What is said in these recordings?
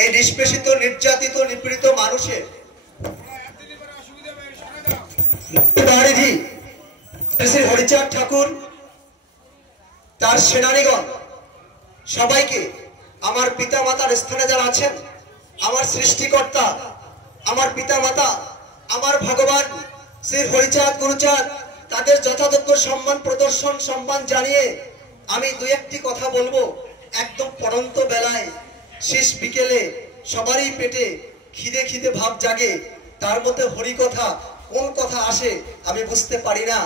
এই নিষ্পেষিত নির্যাতিত নিপীড়িত মানুষের শ্রী হরিচাঁদ ঠাকুর তার সেনানীগণ সবাইকে আমার পিতা মাতার স্থানে যারা আছেন, আমার সৃষ্টিকর্তা, আমার পিতা মাতা, আমার ভগবান শ্রী হরিচাঁদ গুরুচাঁদ, তাদের যথাযোগ্য সম্মান প্রদর্শন সম্মান জানিয়ে আমি দুই একটি কথা বলবো। একদম পড়ন্ত বেলায় শেষ বিকেলে সবারই পেটে খিদে খিদে ভাব জাগে, তার মধ্যে হরি কথা কোন কথা আসে আমি বুঝতে পারি না।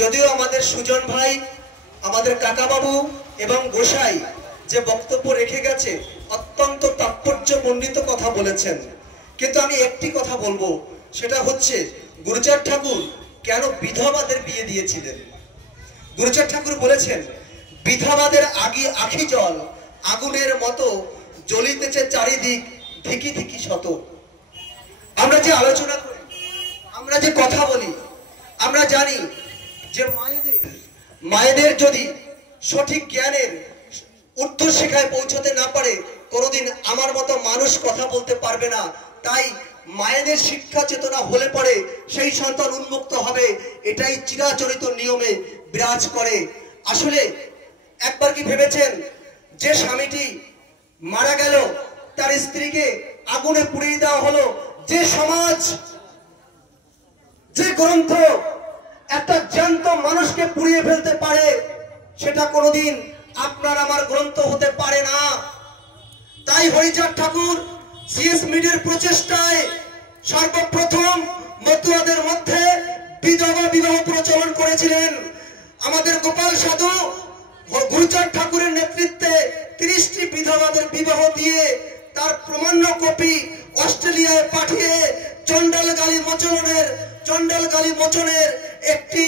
যদিও আমাদের সুজন ভাই, আমাদের কাকাবাবু এবং গোসাই যে বক্তব্য রেখে গেছে অত্যন্ত তাৎপর্যমণ্ডিত কথা বলেছেন, কিন্তু আমি একটি কথা বলবো, সেটা হচ্ছে গুরুচাঁদ ঠাকুর কেন বিধবাদের বিয়ে দিয়েছিলেন। গুরুচাঁদ ঠাকুর বলেছেন, বিধবাদের আখি জল আগুনের মতো জ্বলিতেছে চারিদিক, ধিকি ধিকি শত। আমরা যে আলোচনা করি, আমরা যে কথা বলি, আমরা জানি যে মায়েদের যদি সঠিক জ্ঞানের ঊর্ধ্ব শিখায় পৌঁছতে না পারে, কোনোদিন আমার মতো মানুষ কথা বলতে পারবে না। তাই মায়েদের শিক্ষা চেতনা হলে পরে সেই সন্তান উন্মুক্ত হবে, এটাই চিরাচরিত নিয়মে বিরাজ করে। আসলে একবার কি ভেবেছেন, যে স্বামীটি মারা গেল তার স্ত্রীকে আগুনে পুড়িয়ে দেওয়া হলো, যে সমাজ, যে গ্রন্থ একটা জ্যান্ত মানুষকে পুড়িয়ে ফেলতে পারে, সেটা কোনোদিন আপনার আমার গ্রন্থ হতে পারে না। তাই হরিচাঁদ ঠাকুর সিএস মিডের প্রচেষ্টায় সর্বপ্রথম মতুয়াদের মধ্যে বিধবা বিবাহ প্রচলন করেছিলেন। আমাদের গোপাল সাধু গুরুচাঁদ ঠাকুরের নেতৃত্বে 30টি বিধবাদের বিবাহ দিয়ে তার প্রমাণ্য কপি অস্ট্রেলিয়ায় পাঠিয়ে চন্ডাল গালি মোচনের একটি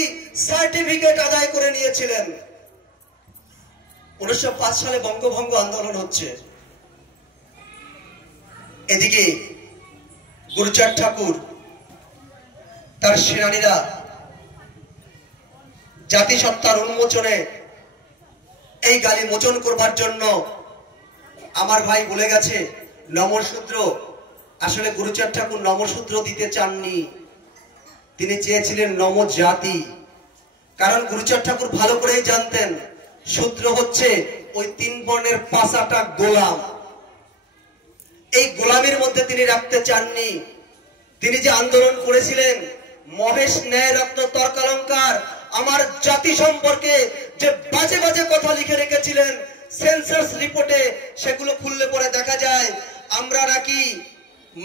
সার্টিফিকেট আদায় করে নিয়েছিলেন। 1905 সালে বঙ্গভঙ্গ আন্দোলন হচ্ছে, এদিকে গুরুচাঁদ ঠাকুর তার সেনানীরা জাতিসত্তার উন্মোচনে এই গালি মোচন করবার জন্য, আমার ভাই বলে গেছে নমশূদ্র, আসলে গুরুচাঁদ ঠাকুর নমশূদ্র দিতে চাননি, তিনি চেয়েছিলেন নমজাতি। কারণ গুরুচাঁদ ঠাকুর ভালো করেই জানতেন শূদ্র হচ্ছে ওই 3 বর্ণের 5টা গোলাম, এই গোলামের মধ্যে তিনি রাখতে চাননি। তিনি যে আন্দোলন করেছিলেন, মহেশ ন্যায় রত্ন তর্কালঙ্কার আমার জাতি সম্পর্কে যে বাজে বাজে কথা লিখে রেখেছিলেন সেন্সাস রিপোর্টে, সেগুলো খুললে পরে দেখা যায় আমরা নাকি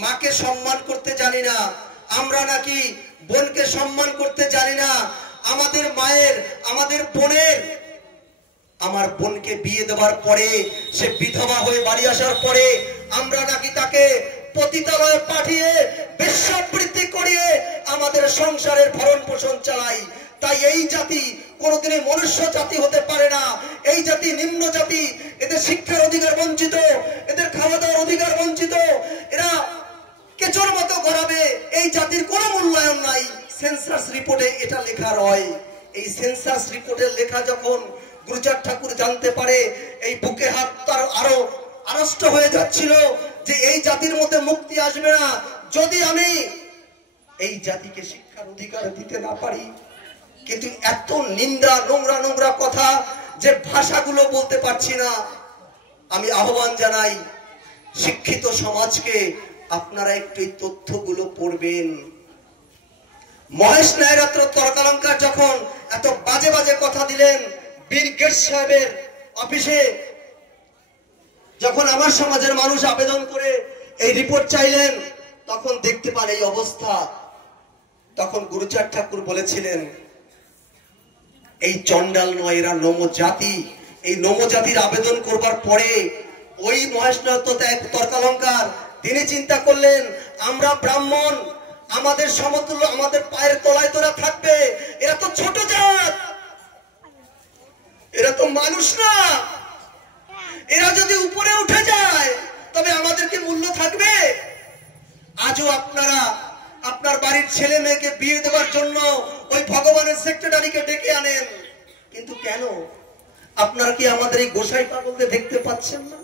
মাকে সম্মান করতে জানি না, আমরা নাকি বোনকে সম্মান করতে জানি না, আমাদের মায়ের, আমাদের বোনের, আমার বোনকে বিয়ে দেওয়ার পরে সে বিধবা হয়ে বাড়ি আসার পরে আমরা নাকি তাকে পতিতালয়ে পাঠিয়ে বেশ্যাবৃত্তি করিয়ে আমাদের সংসারের ভরণ পোষণ চালাই। তাই এই জাতি কোনোদিনই মনুষ্য জাতি হতে পারে না, এই জাতি নিম্ন জাতি, এদের শিক্ষার অধিকার বঞ্চিত, এদের খাওয়া দাওয়ার অধিকার বঞ্চিত, এরা কেচোর মতো গড়াবে, এই জাতির কোনো মূল্যায়ন নাই। সেন্সাস রিপোর্টে এটা লেখা রয়। এই সেন্সাস রিপোর্টের লেখা যখন গুরুচাঁদ ঠাকুর জানতে পারে, এই বুকে হাত তার আরো আড়ষ্ট হয়ে যাচ্ছিল যে এই জাতির মধ্যে মুক্তি আসবে না যদি আমি এই জাতিকে শিক্ষার অধিকার দিতে না পারি। কিন্তু এত নিন্দা, নোংরা নোংরা কথা যে ভাষাগুলো বলতে পারছি না। আমি আহ্বান জানাই শিক্ষিত সমাজকে, আপনারা একটু এই তথ্যগুলো পড়বেন। মহেশ ন্যায়রত্ন তর্কালঙ্কার যখন এত বাজে বাজে কথা দিলেন, বীর গেটস সাহেবের অফিসে যখন আমার সমাজের মানুষ আবেদন করে এই রিপোর্ট চাইলেন, তখন দেখতে পান এই অবস্থা। তখন গুরুচাঁদ ঠাকুর বলেছিলেন, এই চন্ডাল নয়, এরা নমজাতি। এই নমজাতির আবেদন করবার পরে ওই মহেশ ন্যায়রত্ন তর্কালঙ্কার তিনি চিন্তা করলেন, আমরা ব্রাহ্মণ, আমাদের সমতুল্য, আমাদের পায়ের তলায় তোরা থাকবে, এরা তো ছোট জাত, এরা তো মানুষ না, এরা যদি উপরে উঠে যায় তবে আমাদের কি মূল্য থাকবে? আজও আপনারা আপনার বাড়ির ছেলে মেয়েকে বিয়ে দেওয়ার জন্য ওই ভগবানের সেক্রেটারিকে ডেকে আনেন, কিন্তু কেন? আপনারা কি আমাদের এই গোসাই পাগলদের দেখতে পাচ্ছেন না?